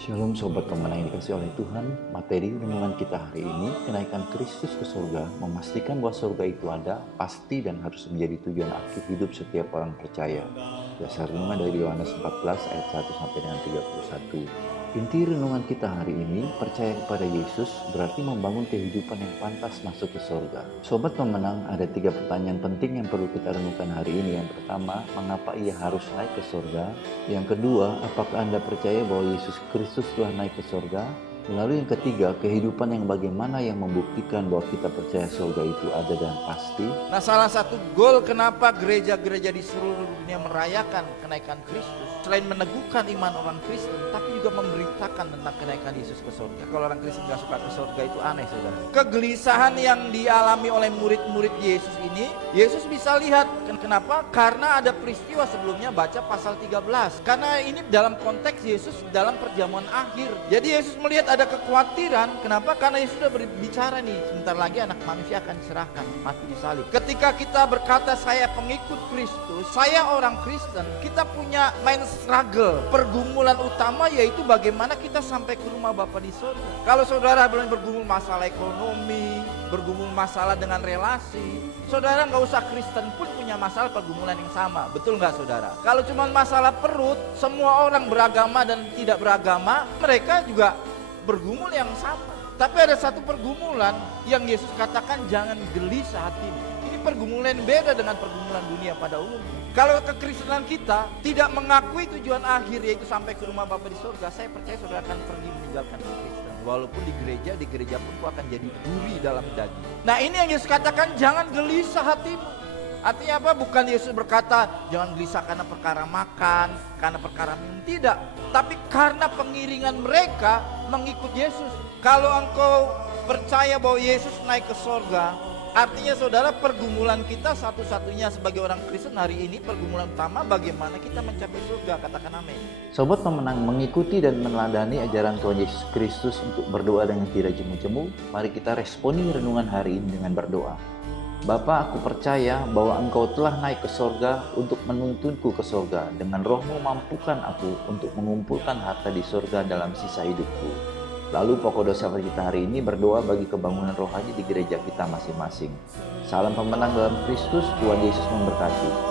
Shalom Sobat Pemenang yang dikasih oleh Tuhan. Materi renungan kita hari ini, kenaikan Kristus ke surga, memastikan bahwa surga itu ada, pasti dan harus menjadi tujuan akhir hidup setiap orang percaya. Dasar renungan dari Yohanes 14 ayat 1 sampai dengan 31. Inti renungan kita hari ini, percaya kepada Yesus berarti membangun kehidupan yang pantas masuk ke surga. Sobat Pemenang, ada 3 pertanyaan penting yang perlu kita renungkan hari ini. Yang pertama, mengapa ia harus naik ke surga? Yang kedua, apakah Anda percaya bahwa Yesus Kristus telah naik ke surga? Lalu yang ketiga, kehidupan yang bagaimana yang membuktikan bahwa kita percaya surga itu ada dan pasti? Nah, salah satu goal kenapa gereja-gereja di seluruh dunia merayakan kenaikan Kristus, selain meneguhkan iman orang Kristen, tapi juga memberitakan tentang kenaikan Yesus ke surga. Kalau orang Kristen gak suka ke surga itu aneh, saudara. Kegelisahan yang dialami oleh murid-murid Yesus ini, Yesus bisa lihat. Kenapa? Karena ada peristiwa sebelumnya, baca pasal 13. Karena ini dalam konteks Yesus dalam perjamuan akhir. Jadi Yesus melihat ada kekhawatiran. Kenapa? Karena Yesus sudah berbicara nih, sebentar lagi anak manusia akan diserahkan, mati disalib. Ketika kita berkata saya pengikut Kristus, saya orang Kristen, kita punya main struggle. Pergumulan utama yaitu bagaimana kita sampai ke rumah Bapa di surga. Kalau saudara belum bergumul masalah ekonomi, bergumul masalah dengan relasi, saudara nggak usah Kristen pun punya masalah pergumulan yang sama. Betul nggak saudara? Kalau cuma masalah perut, semua orang beragama dan tidak beragama, mereka juga bergumul yang sama. Tapi ada satu pergumulan yang Yesus katakan jangan gelisah hatimu. Ini pergumulan beda dengan pergumulan dunia pada umumnya. Kalau kekristenan kita tidak mengakui tujuan akhir yaitu sampai ke rumah Bapa di surga, saya percaya saudara akan pergi meninggalkan Kristen. Walaupun di gereja pun kau akan jadi duri dalam daging. Nah, ini yang Yesus katakan jangan gelisah hatimu. Artinya apa? Bukan Yesus berkata jangan gelisah karena perkara makan, karena perkara minum, tidak. Tapi karena pengiringan mereka mengikut Yesus. Kalau engkau percaya bahwa Yesus naik ke surga, artinya saudara pergumulan kita satu-satunya sebagai orang Kristen hari ini, pergumulan utama bagaimana kita mencapai surga. Katakan amin. Sobat Pemenang, mengikuti dan meneladani ajaran Tuhan Yesus Kristus untuk berdoa dengan tidak jemu-jemu. Mari kita responi renungan hari ini dengan berdoa. Bapa, aku percaya bahwa Engkau telah naik ke sorga untuk menuntunku ke sorga. Dengan Roh-Mu mampukan aku untuk mengumpulkan harta di sorga dalam sisa hidupku. Lalu pokok dosa kita hari ini berdoa bagi kebangunan rohani di gereja kita masing-masing. Salam pemenang dalam Kristus, Tuhan Yesus memberkati.